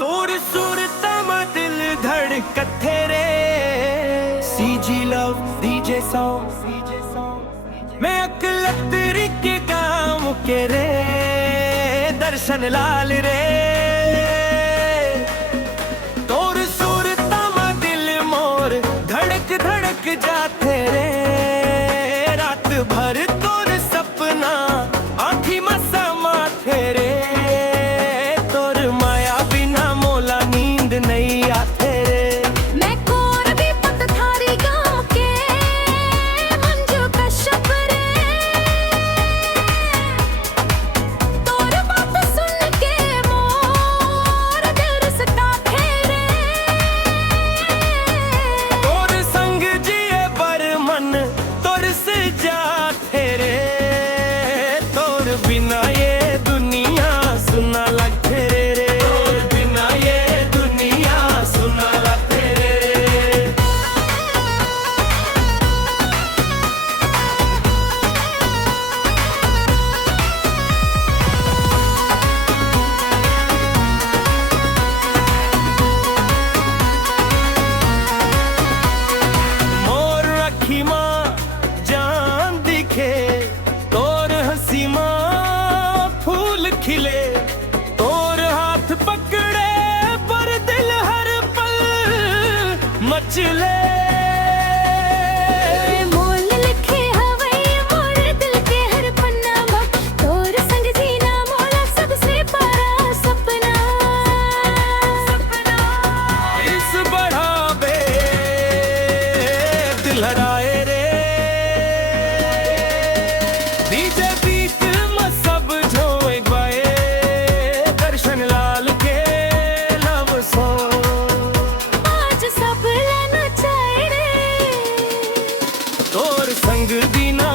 तोर सूरत में दिल धड़कथे रे सीजी लव डीजे सॉन्ग मैं अकलतरी के गाँव के रे दर्शन लाल रे तोर सूरत में दिल मोर धड़क धड़क जाते रे रात भर तोर सपना आँखी में समाते रे नहीं आते रे मैं कोर भी पतथारी गाँव के मंजू कश्यप रे तोर बात सुन के मोर दिल रुसता थे रे तोर संग जिए पर मन तोर से जाते रे तोर बिना ये दुनिया सुना लगते रे जान दिखे तोर हंसी मां फूल खिले तोर हाथ पकड़े पर दिल हर पल मचले मोल लिखे हवई मोर दिल के हर पन्ना भग तोर संग जीना मोला सबसे बड़ा सपना इस बढ़ावे दिल हराए रे डीजे बीच में सब झोए गए दर्शन लाल के लव सॉन्ग आज सब लेना चाहे रे तोर संग दीना